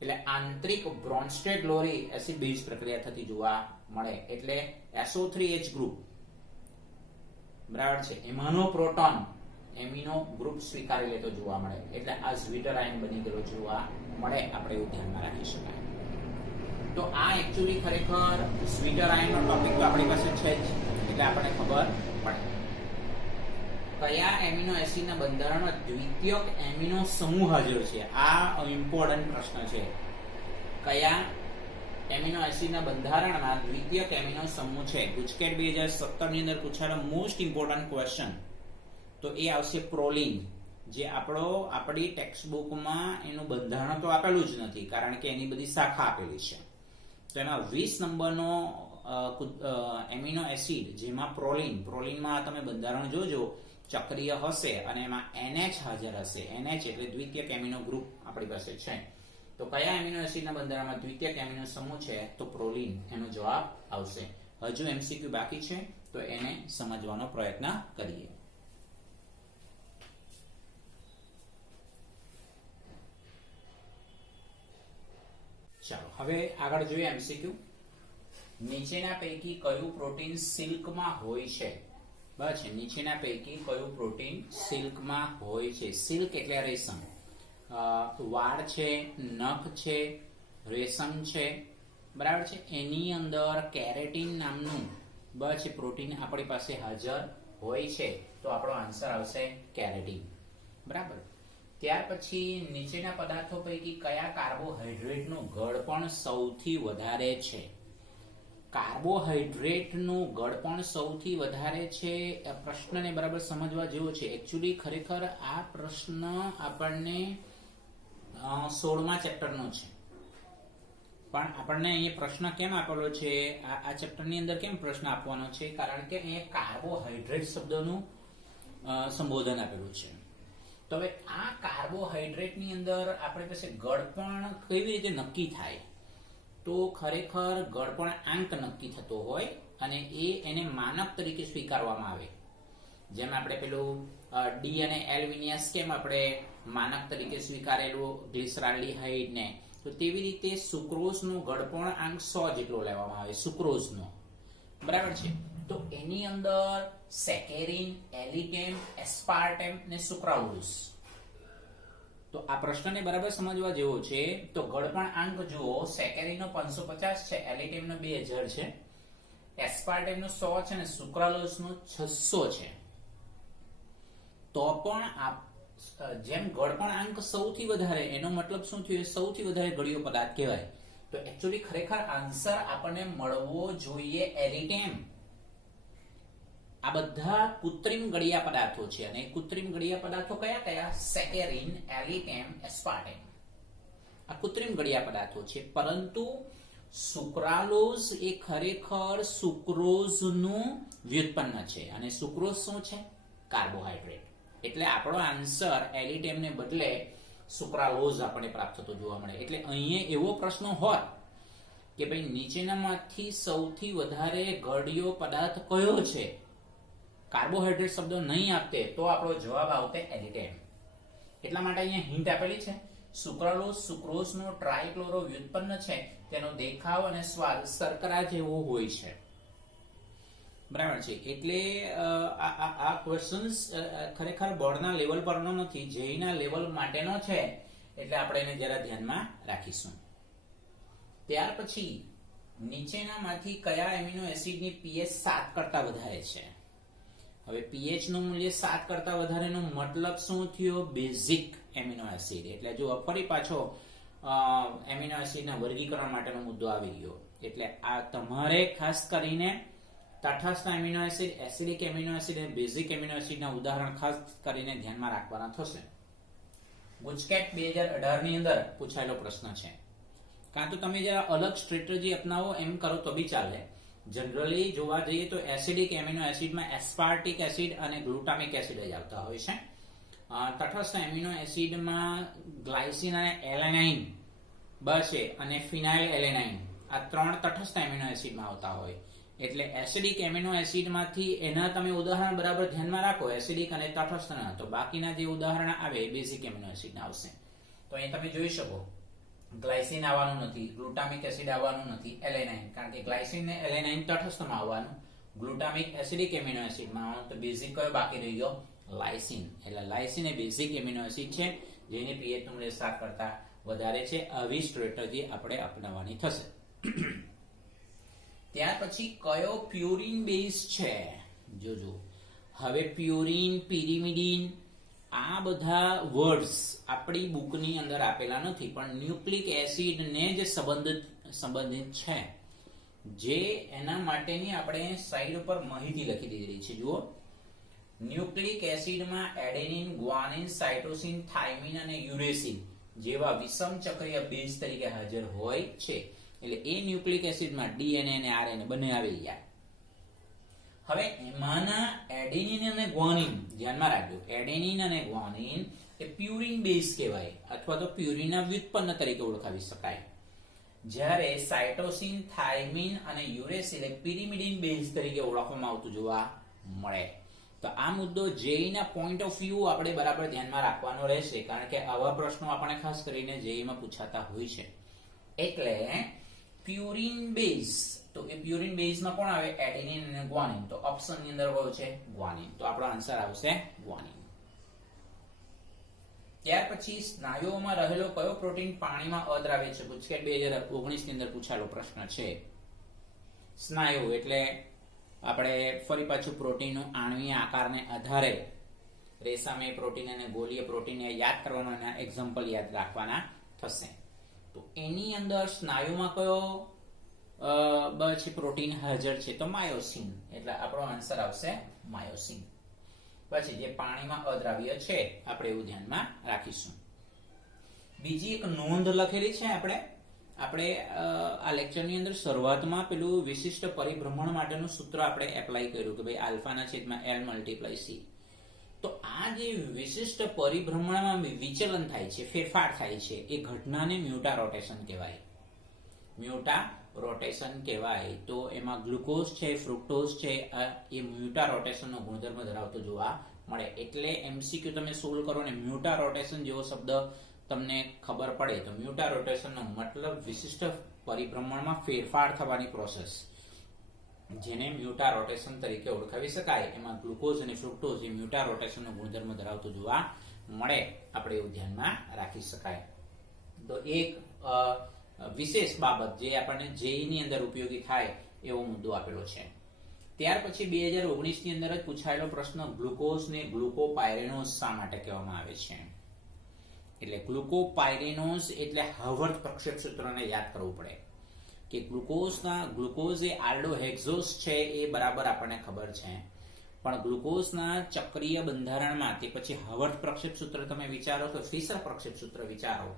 એટલે આંતરિક બ્રોન્સ્ટેડ લોરી એસિડ બેઝ પ્રક્રિયા થતી જોવા મળે. એટલે SO3H ગ્રુપ, બરાબર છે, એમાંનો પ્રોટોન એમિનો ગ્રુપ સ્વીકારી લેતો જોવા મળે. એટલે આ ઝ્વિટર આયન બની ગયેલો જોવા મળે, આપણે એવું ધ્યાનમાં રાખી શકાય. તો આ એકચ્યુઅલી ખરેખર ઝ્વિટર આયનનો ટોપિક તો આપણી પાસે છે જ, એટલે આપણને ખબર પડે. કયા એમિનો એસિડના બંધારણમાં દ્વિતીયક એમિનો સમૂહ હાજર છે? આ ઇમ્પોર્ટન્ટ પ્રશ્ન છે. કયા એમિનો એસિડના બંધારણમાં દ્વિતીયક એમિનો સમૂહ છે? ગુજકેટ 2017 ની અંદર પૂછાયેલો મોસ્ટ ઇમ્પોર્ટન્ટ ક્વેશ્ચન. તો એ આવશે પ્રોલિન, જે આપણી ટેક્સ્ટબુકમાં એનું બંધારણ તો આપેલું જ નથી, કારણ કે એની બધી શાખા આપેલી છે. તો એમાં 20 નંબરનો એમિનો એસિડ, જેમાં પ્રોલિનમાં તમે બંધારણ જોજો ચક્રીય હશે અને એમાં NH હાજર હશે, NH એટલે દ્વિતીયક એમિનો ગ્રુપ આપણી પાસે છે, તો કયા એમિનો એસિડના બંધારણમાં દ્વિતીયક એમિનો સમૂહ છે? તો પ્રોલિન એનો જવાબ આવશે. હજુ MCQ બાકી છે, તો એને સમજવાનો પ્રયત્ન કરીએ. ચાલો હવે આગળ જોઈએ MCQ. નીચેના પૈકી કયું પ્રોટીન સિલ્કમાં હોય છે? બરાબર છે, નીચેના પૈકી કયું પ્રોટીન સિલ્કમાં હોય છે? સિલ્ક એટલે રેશમ. વાળ છે, નખ છે, રેશમ છે, બરાબર છે, એની અંદર કેરેટીન નામનું બરાબર છે પ્રોટીન આપણી પાસે હાજર હોય છે, તો આપણો આન્સર આવશે કેરેટીન. બરાબર. ત્યાર પછી નીચેના પદાર્થો પૈકી કયા કાર્બોહાઈડ્રેટનું ગળપણ સૌથી વધારે છે? કાર્બોહાઈડ્રેટનું ગળપણ સૌથી વધારે છે. આ પ્રશ્નને બરાબર સમજવા જેવો છે. એકચ્યુઅલી ખરેખર આ પ્રશ્ન આપણને 16મા ચેપ્ટરનો છે, પણ આપણને અહીંયા પ્રશ્ન કેમ આપેલો છે? આ ચેપ્ટરની અંદર કેમ પ્રશ્ન આપવાનો છે? કારણ કે અહીંયા કાર્બોહાઈડ્રેટ શબ્દનું સંબોધન આપેલું છે. તો હવે આ કાર્બોહાઈડ્રેટની અંદર આપણે પાસે ગળપણ કેવી રીતે નક્કી થાય? તો ખરેખર ગળપણ આંક નક્કી થતો હોય અને એને માનક તરીકે સ્વીકારવામાં આવે. જેમ આપણે પેલું ડી અને એલ વિન્યાસ કેમ આપણે માનક તરીકે સ્વીકારેલું ગ્લિસરાલ્ડિહાઇડ ને, તો તેવી રીતે સુક્રોઝનો ગળપણ આંક 100 જેટલો લેવામાં આવે સુક્રોઝનો. બરાબર છે. તો એની અંદર સેકેરિન, એલિકેમ, એસ્પાર્ટેમ ને સુક્રાલોઝ. તો આ પ્રશ્નને બરાબર સમજવા જેવો છે. તો ગળપણ આંક જુઓ, સેકેરિનનો 550 છે, એલિકેમનો 2000 છે, એસ્પાર્ટેમનો 100 છે અને સુક્રાલોઝનો 600 છે. તો પણ જેમ ગળપણ આંક સૌથી વધારે, એનો મતલબ શું થયો? સૌથી વધારે ગળ્યો પદાર્થ કહેવાય. તો એકચ્યુઅલી ખરેખર આન્સર આપણને મળવો જોઈએ એલિકેમ. આ બધા કૃત્રિમ ગળ્યા પદાર્થો છે અને કૃત્રિમ ગળ્યા પદાર્થો કયા કયા? સેકેરિન, એલિકેમ, એસ્પાર્ટેમ. આ કૃત્રિમ ગળ્યા પદાર્થો છે. પરંતુ સુક્રાલોઝ એ ખરેખર સુક્રોઝનું વ્યુત્પન્ન છે અને સુક્રોઝ શું છે? કાર્બોહાઈડ્રેટ. એટલે આપણો આન્સર એલિટેમને બદલે સુક્રાલોઝ આપણને પ્રાપ્ત થતો જોવા મળે. એટલે અહીંયા એવો પ્રશ્ન હોત કે ભાઈ નીચેનામાંથી સૌથી વધારે ગળ્યો પદાર્થ કયો છે, કાર્બોહાઈડ્રેટ શબ્દ નહીં આપતે, તો આપણો જવાબ આવતે એલિટેમ. એટલા માટે અહીંયા હિન્ટ આપેલી છે. સુક્રાલોઝ સુક્રોઝનો ટ્રાઇક્લોરો વ્યુત્પન્ન છે, તેનો દેખાવ અને સ્વાદ શર્કરા જેવો હોય છે. બરાબર છે. એટલે આ ક્વેશ્ચન્સ ખરેખર બોર્ડના લેવલ પરનો નથી, જેઈના લેવલ માટેનો છે, એટલે આપણે એને જરા ધ્યાનમાં રાખીશું. ત્યાર પછી નીચેનામાંથી કયા એમિનો એસિડની pH 7 કરતા વધારે છે? હવે pH નું મૂલ્ય 7 કરતા વધારેનો મતલબ શું થયો? Basic amino acid. એટલે જો ફરી પાછો એમિનો એસિડના વર્ગીકરણ માટેનો મુદ્દો આવી ગયો. એટલે આ તમારે ખાસ કરીને તટસ્થ amino acid, acidic amino acid અને બેઝિક એમિનો એસિડના ઉદાહરણ ખાસ કરીને ધ્યાનમાં રાખવાના થશે. ગુજકેટ 2018 ની અંદર પૂછાયેલો પ્રશ્ન છે. કાં તો તમે જરા અલગ સ્ટ્રેટેજી અપનાવો એમ કરો તો બી ચાલે. જનરલી જોવા જઈએ તો એસિડિક એમિનો એસિડમાં એસ્પાર્ટિક એસિડ અને ગ્લુટામિક એસિડ જ આવતા હોય છે. તટસ્થ એમિનો એસિડમાં ગ્લાયસિન અને એલેનાઇન બસે અને ફિનાઇલ એલેનાઇન, આ 3 તટસ્થ એમિનો એસિડમાં આવતા હોય. એટલે એસિડિક એમિનો એસિડમાંથી એના તમે ઉદાહરણ બરાબર ધ્યાનમાં રાખો, એસિડિક અને તટસ્થના. તો બાકીના જે ઉદાહરણ આવે બેઝિક એમિનો એસિડના આવશે. તો અહીં તમે જોઈ શકો ગ્લાયસિન આવવાનું નથી, ગ્લુટામિક એસિડ આવવાનું નથી, એલેનાઇન, કારણ કે ગ્લાયસિન ને એલેનાઇન તટસ્થમાં આવવાનું, ગ્લુટામિક એસિડિક એમિનો એસિડમાં આવવાનું. તો બેઝિક કયો બાકી રહી ગયો? લાયસિન. એટલે લાયસિન એ બેઝિક એમિનો એસિડ છે, જેની pH નું મૂલ્ય 7 કરતા વધારે છે. આવી સ્ટ્રેટેજી આપણે અપનાવવાની થશે. ત્યાર પછી કયો પ્યુરિન બેઝ છે? જોજો હવે પ્યુરિન, પિરિમિડિન, આ બધા વર્ડ્સ આપણી બુકની અંદર આપેલા નથી, પણ ન્યુક્લિક એસિડ ને જે સંબંધિત છે, જે એના માટેની આપણે સાઈડ ઉપર માહિતી લખી દીધી છે. જુઓ, ન્યુક્લિક એસિડમાં એડેનિન, ગ્વાનિન, સાઇટોસિન, થાઇમિન અને યુરેસિન જેવા વિષમ ચક્રીય બેઝ તરીકે હાજર હોય છે. એટલે એ ન્યુક્લિક એસિડમાં DNA અને RNA બંને આવી ગયા. હવે એમાંના એડેનિન અને ગ્વાનિન ધ્યાનમાં રાખજો, એડેનિન અને ગ્વાનિન એ પ્યુરિન બેઝ કહેવાય અથવા તો પ્યુરિનના વ્યુત્પન્ન તરીકે ઓળખાવી શકાય, જ્યારે સાઇટોસિન, થાઇમિન અને યુરેસિલ એ પિરિમિડિન બેઝ તરીકે ઓળખવામાં આવતું જોવા મળે. તો આ મુદ્દો જેઈ ના પોઈન્ટ ઓફ વ્યૂ આપણે બરાબર ધ્યાનમાં રાખવાનો રહેશે, કારણ કે આવા પ્રશ્નો આપણે ખાસ કરીને જેઈ માં પૂછાતા હોય છે. એટલે પ્યુરિન બેઝ, તો એ પ્યુરિન બેઝમાં કોણ આવે? એડેનિન અને ગ્વાનિન. તો ઓપ્શન ની અંદર કયો છે? ગ્વાનિન. તો આપણો આન્સર આવશે ગ્વાનિન. ત્યાર પછી સ્નાયુઓમાં રહેલો કયો પ્રોટીન પાણીમાં અદ્રાવ્ય છે? ગુજકેટ 2019 ની અંદર પૂછાયેલો પ્રશ્ન છે. સ્નાયુ એટલે આપણે ફરી પાછું પ્રોટીનનું આણ્વીય આકારને આધારે રેસામય પ્રોટીન અને ગોલીય પ્રોટીનને યાદ કરવાનો અને એક્ઝામ્પલ યાદ રાખવાના થશે. તો એની અંદર સ્નાયુમાં કયો પ્રોટીન હાજર છે? તો માયોસિન. એટલે આપણો આન્સર આવશે માયોસિન. પછી જે પાણીમાં અદ્રાવ્ય છે આપણે એવું ધ્યાનમાં રાખીશું. બીજી એક નોંધ લખેલી છે આપણે આ લેક્ચરની અંદર શરૂઆતમાં પેલું વિશિષ્ટ પરિભ્રમણ માટેનું સૂત્ર આપણે એપ્લાય કર્યું કે ભાઈ આલ્ફાના છેદમાં L મલ્ટીપ્લાય C. તો આ જે વિશિષ્ટ પરિભ્રમણમાં વિચલન થાય છે, ફેરફાર થાય છે, એ ઘટનાને મ્યુટા રોટેશન કહેવાય. મ્યુટા રોટેશન કહેવાય. તો એમાં ગ્લુકોઝ છે, ફ્રુક્ટોઝ છે, એ મ્યુટા રોટેશનનો ગુણધર્મ ધરાવતો જોવા મળે. એટલે MCQ તમે સોલ્વ કરો ને મ્યુટા રોટેશન જેવો શબ્દ તમને ખબર પડે તો મ્યુટા રોટેશનનો મતલબ વિશિષ્ટ પરિભ્રમણમાં ફેરફાર થવાની પ્રોસેસ, જેને મ્યુટા રોટેશન તરીકે ઓળખાવી શકાય. એમાં ગ્લુકોઝ અને ફ્રુક્ટોઝ એ મ્યુટા રોટેશનનો ગુણધર્મ ધરાવતો જોવા મળે. આપણે એવું ધ્યાનમાં રાખી શકાય. તો એક વિશેષ બાબત જે આપણને જેઈ ની અંદર ઉપયોગી થાય એવો મુદ્દો આપેલો છે. ત્યાર પછી 2019 ની અંદર જ પૂછાયેલો પ્રશ્ન, ગ્લુકોઝને ગ્લુકોપાયરેનોઝ શા માટે કહેવામાં આવે છે? એટલે ગ્લુકોપાયરેનોઝ એટલે હાર્વર્ડ પ્રક્ષેપ સૂત્રને યાદ કરવું પડે કે ગ્લુકોઝ એ આલ્ડોહેક્ઝોસ છે એ બરાબર આપણને ખબર છે, પણ ગ્લુકોઝના ચક્રીય બંધારણમાં તે પછી હાર્વર્ડ પ્રક્ષેપ સૂત્ર તમે વિચારો તો ફિશર પ્રક્ષેપ સૂત્ર વિચારો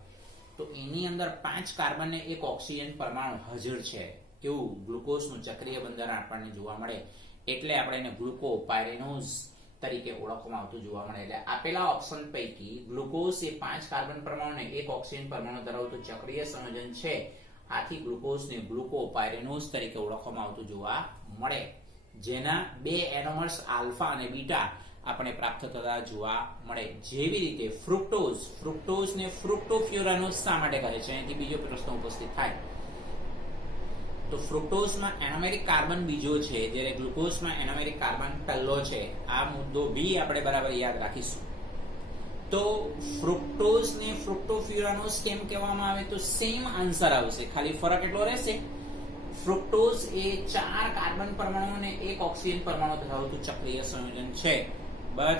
તો એની અંદર 5 કાર્બન ને 1 ઓક્સિજન પરમાણુ હાજર છે એવું ગ્લુકોઝનું ચક્રીય બંધારણ આપણને જોવા મળે. એટલે આપણે એને ગ્લુકોપાયરેનોઝ તરીકે ઓળખવામાં આવતું જોવા મળે. એટલે આપેલા ઓપ્શન પૈકી ગ્લુકોઝ એ 5 કાર્બન પરમાણુ અને 1 ઓક્સિજન પરમાણુ ધરાવતું ચક્રીય સંયોજન છે. આથી ગ્લુકોઝને ગ્લુકોપાયરેનોઝ તરીકે ઓળખવામાં આવતું જોવા મળે, જેના 2 એનોમર્સ આલ્ફા અને બીટા આપણે પ્રાપ્ત થતા જોવા મળે. જેવી રીતે ફ્રુક્ટોઝને ફ્રુક્ટોફ્યુરાનોઝ શા માટે કહે છે? અહીંથી બીજો પ્રશ્ન ઉપસ્થિત થાય. તો ફ્રુક્ટોઝમાં એનોમેરિક કાર્બન બીજો છે, જ્યારે ગ્લુકોઝમાં એનોમેરિક કાર્બન પહેલો છે. આ મુદ્દો બી આપણે બરાબર યાદ રાખીશું. તો ફ્રુક્ટોઝને ફ્રુક્ટોફ્યુરાનોઝ કેમ કહેવામાં આવે? તો સેમ આન્સર આવશે, ખાલી ફરક એટલો રહેશે. ફ્રુક્ટોઝ એ 4 કાર્બન પરમાણુ અને 1 ઓક્સિજન પરમાણુ ધરાવતું ચક્રીય સંયોજન છે.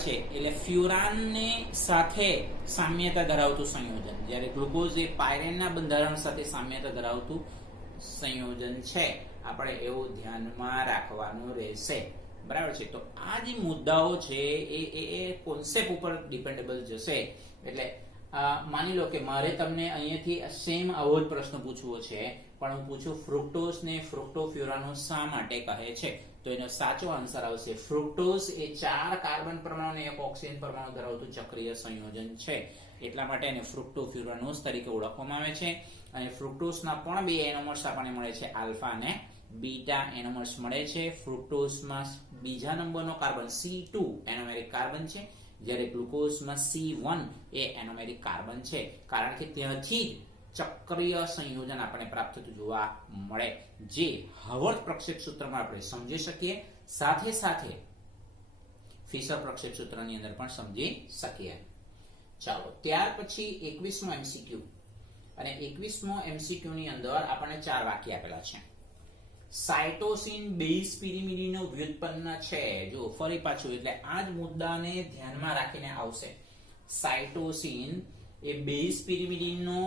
છે એટલે ફ્યુરાનને સાથે સામ્યતા ધરાવતું સંયોજન, જ્યારે ગ્લુકોઝ એ પાયરેનના બંધારણ સાથે સામ્યતા ધરાવતું સંયોજન છે. આપણે એવું ધ્યાનમાં રાખવાનું રહેશે. બરાબર છે. તો આ જે મુદ્દાઓ છે એ કોન્સેપ્ટ ઉપર ડિપેન્ડેબલ જશે. એટલે માની લો કે મારે તમને અહીંયાથી સેમ આવો જ પ્રશ્ન પૂછવો છે, પણ હું પૂછું ફ્રુક્ટોઝ ને ફ્રુક્ટોફ્યુરાનોઝ શા માટે કહે છે? તો એનો સાચો આન્સર આવશે ફ્રુક્ટોઝ એ 4 કાર્બન પરમાણુ અને 1 ઓક્સિજન પરમાણુ ધરાવતું ચક્રીય સંયોજન છે, એટલા માટે એને ફ્રુક્ટોફ્યુરાનોઝ તરીકે ઓળખવામાં આવે છે. અને ફ્રુક્ટોઝના પણ 2 એનોમર્સ આપણને મળે છે, આલ્ફા અને બીટા એનોમર્સ મળે છે. ફ્રુક્ટોઝમાં બીજા નંબરનો કાર્બન C2 એનોમેરિક કાર્બન છે, જ્યારે ગ્લુકોઝમાં C1 એ એનોમેરિક કાર્બન છે, કારણ કે ત્યાંથી ચક્રીય સંયોજન આપણને પ્રાપ્ત થતું જોવા મળે, જે હાર્વર્ડ પ્રક્ષેપ સૂત્રમાં આપણે સમજી શકીએ, સાથે સાથે ફિશર પ્રક્ષેપ સૂત્રની અંદર પણ સમજી શકીએ. ચાલો, ત્યાર પછી 21મો MCQ. અને 21મો MCQ ની અંદર આપણને 4 વાક્ય આપેલા છે. સાઇટોસિન બેઝ પિરિમિડિનનો વ્યુત્પન્ન છે. જો ફરી પાછું, એટલે આ જ મુદ્દાને ધ્યાનમાં રાખીને આવશે. સાઇટોસિન એ બેઝ પિરિમિડિનનો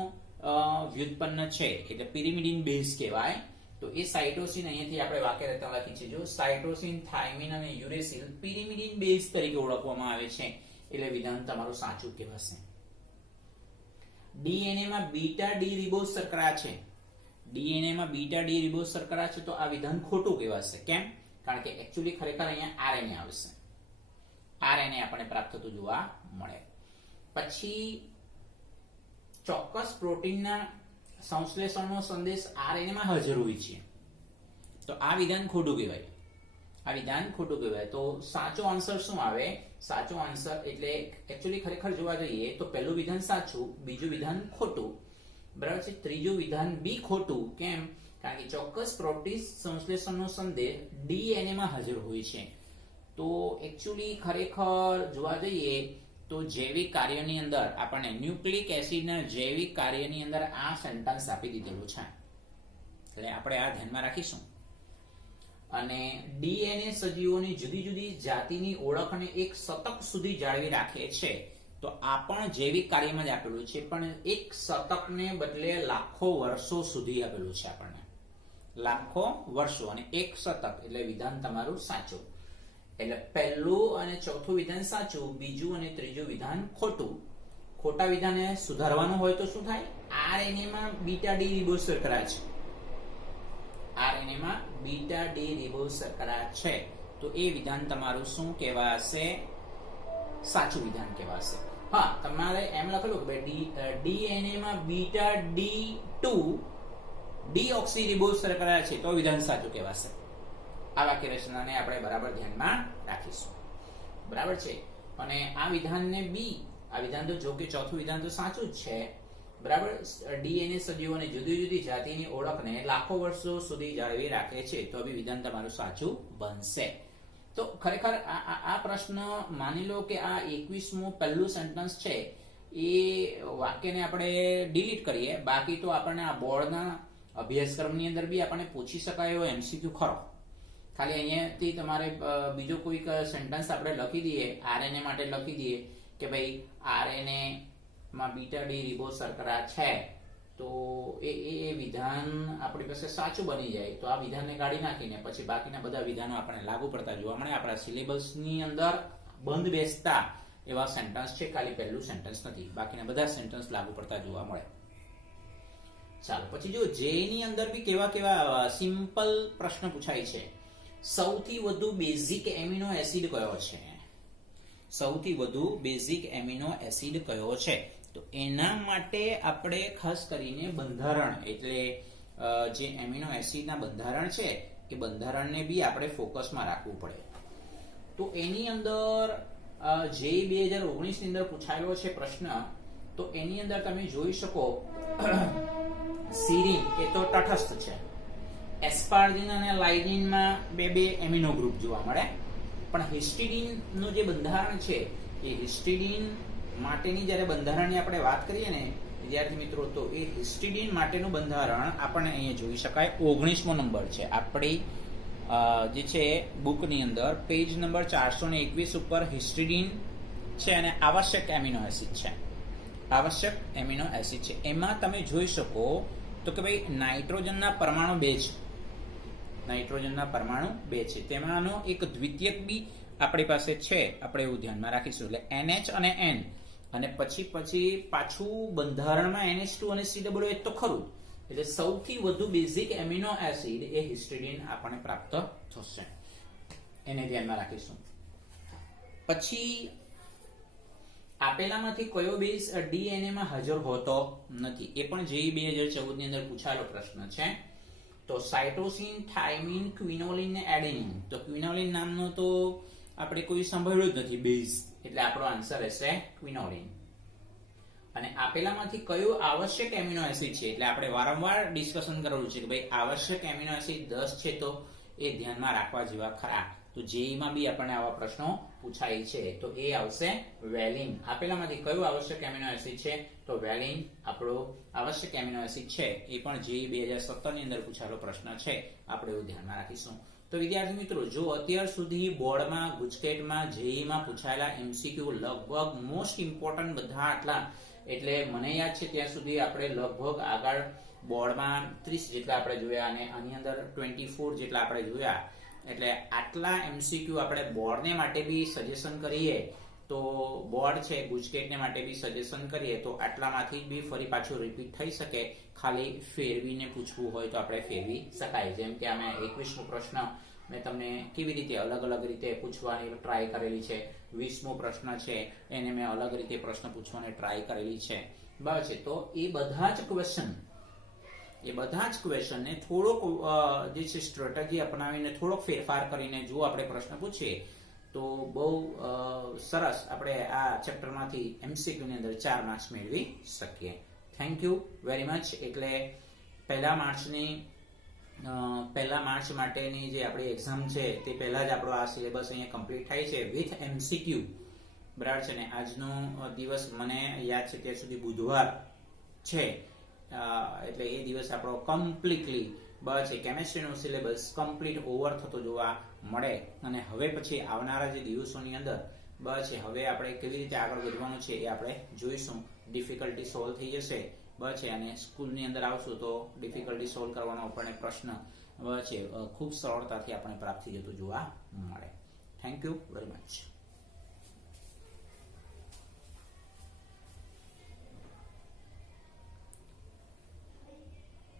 વ્યુત્પન્ન છે, એટલે પિરિમિડિન બેઝ કહેવાય. તો એ સાઇટોસિન અહીંયાથી આપણે વાક્ય રચના લખી છે. જો સાઇટોસિન, થાઇમિન અને યુરેસિલ પિરિમિડિન બેઝ તરીકે ઓળખવામાં આવે છે, એટલે વિધાન તમારું સાચું કહેવાશે. ડીએનએ માં બીટા ડી રિબોઝ શર્કરા છે. ડીએનએ માં બીટા ડી રિબોઝ શર્કરા છે, તો આ વિધાન ખોટું કહેવાશે. કેમ? કારણ કે એકચ્યુઅલી ખરેખર અહીંયા RNA આવશે. RNA આપણને પ્રાપ્ત થતું જોવા મળે. પછી ચોક્કસ પ્રોટીનના સંશ્લેષણનો સંદેશ RNA માં હાજર હોય છે, તો આ વિધાન ખોટું કહેવાય. આ વિધાન ખોટું કહેવાય. તો સાચો આન્સર શું આવે? સાચો આન્સર એટલે એકચ્યુઅલી ખરેખર જોવા જઈએ તો પહેલું વિધાન સાચું, બીજું વિધાન ખોટું, બરાબર છે. ત્રીજું વિધાન બી ખોટું. કેમ? કારણ કે ચોક્કસ પ્રોટીન સંશ્લેષણનો સંદેશ DNA માં હાજર હોય છે. તો એકચ્યુઅલી ખરેખર જોવા જઈએ તો જૈવિક કાર્યની અંદર આપણને ન્યુક્લિક એસિડના જૈવિક કાર્યની અંદર આ સેન્ટેન્સ આપી દીધેલું છે, એટલે આપણે આ ધ્યાનમાં રાખીશું. અને DNA સજીવોની જુદી જુદી જાતિની ઓળખને એક શતક સુધી જાળવી રાખે છે, તો આ પણ જૈવિક કાર્યમાં જ આપેલું છે, પણ એક શતકને બદલે લાખો વર્ષો સુધી આપેલું છે આપણને, લાખો વર્ષો અને એક શતક, એટલે વિધાન તમારું સાચું. એટલે પહેલું અને ચોથું વિધાન સાચું, બીજું અને ત્રીજું વિધાન ખોટું. ખોટા વિધાનને સુધારવાનું હોય તો શું થાય? RNA માં બીટા ડી રિબોશર્કરા છે, RNA માં બીટા ડી રિબોશર્કરા છે, તો એ વિધાન તમારું શું કહેવાશે? સાચું વિધાન કહેવાશે. હા, તમારે એમ લખેલું કે DNA માં બીટા D2 ડીઓક્સી રિબોશર્કરા છે, તો વિધાન સાચું કહેવાશે. આ વાક્ય રચનાને આપણે બરાબર ધ્યાનમાં રાખીશું, બરાબર છે. અને આ વિધાનને બી, આ વિધાન તો જો કે ચોથું વિધાન તો સાચું જ છે, બરાબર. DNA સજીવોની જુદી જુદી જાતિની ઓળખને લાખો વર્ષો સુધી જાળવી રાખે છે, તો બી વિધાન તમારું સાચું બનશે. તો ખરેખર આ પ્રશ્ન માની લો કે આ 21મું પહેલું સેન્ટેન્સ છે એ વાક્યને આપણે ડિલીટ કરીએ, બાકી તો આપણને આ બોર્ડના અભ્યાસક્રમની અંદર બી આપણને પૂછી શકાય એવો MCQ ખરો. ખાલી અહીંયાથી તમારે બીજો કોઈક સેન્ટેન્સ આપણે લખી દઈએ, RNA માટે લખી દઈએ કે ભાઈ RNA માં બીટા ડી રિબોશર્કરા છે, તો એ વિધાન આપણી પાસે સાચું બની જાય. તો આ વિધાનને કાઢી નાખીને પછી બાકીના બધા વિધાનો આપણને લાગુ પડતા જોવા મળે. આપણા સિલેબસની અંદર બંધ બેસતા એવા સેન્ટેન્સ છે, ખાલી પહેલું સેન્ટેન્સ નથી, બાકીના બધા સેન્ટેન્સ લાગુ પડતા જોવા મળે. ચાલો પછી જો જેની અંદર બી કેવા કેવા સિમ્પલ પ્રશ્ન પૂછાય છે. સૌથી વધુ બેઝિક એમિનો એસિડ કયો છે? સૌથી વધુ બેઝિક એમિનો એસિડ કયો છે? તો એના માટે આપણે ખાસ કરીને બંધારણ, એટલે જે એમિનો એસિડના બંધારણ છે એ બંધારણને બી આપણે ફોકસમાં રાખવું પડે. તો એની અંદર જે 2019 ની અંદર પૂછાયેલો છે પ્રશ્ન, તો એની અંદર તમે જોઈ શકો સીરીન એ તો તટસ્થ છે, એસ્પાર્જિન અને લાઇસિનમાં બે એમિનો ગ્રુપ જોવા મળે, પણ હિસ્ટિડીન નું જે બંધારણ છે એ હિસ્ટિડીન માટેની જ્યારે બંધારણની આપણે વાત કરીએ ને વિદ્યાર્થી મિત્રો, તો એ હિસ્ટિડીન માટેનું બંધારણ આપણને અહીંયા જોઈ શકાય. 19મો નંબર છે આપણી જે છે બુકની અંદર, પેજ નંબર 421 ઉપર હિસ્ટિડીન છે અને આવશ્યક એમિનો એસિડ છે, આવશ્યક એમિનો એસિડ છે. એમાં તમે જોઈ શકો તો કે ભાઈ નાઇટ્રોજનના પરમાણુ 2 છે, નાઇટ્રોજનના પરમાણુ 2 છે, તેમાંનો એક દ્વિતીયક બી આપણી પાસે છે, આપણે એવું ધ્યાનમાં રાખીશું. એટલે NH અને N, અને પછી પાછું બંધારણમાં NH2 અને COOH તો ખરું. એટલે સૌથી વધુ બેઝિક એમિનો એસિડ એ હિસ્ટિડીન આપણને પ્રાપ્ત થશે, એને ધ્યાનમાં રાખીશું. પછી આપેલામાંથી કયો બેઝ DNA માં હાજર હોતો નથી? એ પણ JEE 2014 ની અંદર પૂછાયેલો પ્રશ્ન છે. તો સાઇટોસિન, થાઇમિન, ક્વિનોલિન ને એડેનિન. તો ક્વિનોલિન નામનો તો આપણે કોઈ સાંભળ્યું જ નથી બેઝ, એટલે આપણો આન્સર રહેશે ક્વિનોલિન. અને આપેલામાંથી કયો આવશ્યક એમિનો એસિડ છે? એટલે આપણે વારંવાર ડિસ્કશન કરેલું છે કે ભાઈ આવશ્યક એમિનો એસિડ 10 છે, તો એ ધ્યાનમાં રાખવા જેવા ખરા. તો JEE માં બી આપણને આવા પ્રશ્નો પૂછાય છે, તો એ આવશે વેલિન. આપેલામાંથી કયું આવશ્યક એમિનો એસિડ છે? તો વેલિન આપણો આવશ્યક એમિનો એસિડ છે. એ પણ JEE 2017 ની અંદર પૂછાયેલો પ્રશ્ન છે, આપણે એવું ધ્યાનમાં રાખીશું. તો વિદ્યાર્થી મિત્રો, જો અત્યાર સુધી બોર્ડમાં, ગુજકેટમાં, JEE માં પૂછાયેલા MCQ લગભગ મોસ્ટ ઇમ્પોર્ટન્ટ બધા આટલા, એટલે મને યાદ છે ત્યાં સુધી આપણે લગભગ આગળ બોર્ડમાં 30 જેટલા આપણે જોયા અને આની અંદર 24 જેટલા આપણે જોયા. એટલે આટલા MCQ આપણે બોર્ડને માટે બી સજેશન કરીએ તો, બોર્ડ છે ગુજકેટને માટે બી સજેશન કરીએ તો આટલામાંથી બી ફરી પાછું રિપીટ થઈ શકે. ખાલી ફેરવીને પૂછવું હોય તો આપણે ફેરવી શકાય. જેમ કે અમે 21મો પ્રશ્ન મેં તમને કેવી રીતે અલગ અલગ રીતે પૂછવાની ટ્રાય કરેલી છે. 20મો પ્રશ્ન છે એને મેં અલગ રીતે પ્રશ્ન પૂછવાની ટ્રાય કરેલી છે. બરાબર છે. તો એ બધા જ ક્વેશ્ચનને થોડોક જે છે સ્ટ્રેટેજી અપનાવીને થોડોક ફેરફાર કરીને જો આપણે પ્રશ્ન પૂછીએ તો બહુ સરસ આપણે આ ચેપ્ટરમાંથી MCQ ની અંદર 4 માર્ક્સ મેળવી શકીએ. Thank you very much. એટલે પહેલા માર્ચ માટેની જે આપણી એક્ઝામ છે તે પહેલા જ આપણો આ સિલેબસ અહીંયા કમ્પ્લીટ થાય છે વિથ MCQ. બરાબર છે ને. આજનો દિવસ મને યાદ છે ત્યાં સુધી બુધવાર છે, એટલે એ દિવસ આપણો કમ્પ્લીટલી બસ છે કેમેસ્ટ્રીનો સિલેબસ કમ્પ્લીટ ઓવર થતો જોવા મળે. અને હવે પછી આવનારા જે દિવસોની અંદર બસ છે હવે આપણે કેવી રીતે આગળ વધવાનું છે એ આપણે જોઈશું. ડિફિકલ્ટી સોલ્વ થઈ જશે બસ છે, અને સ્કૂલની અંદર આવશું તો ડિફિકલ્ટી સોલ્વ કરવાનો આપણને પ્રશ્ન બસ છે ખૂબ સરળતાથી આપણે પ્રાપ્ત થઈ જતો જોવા મળે. Thank you very much.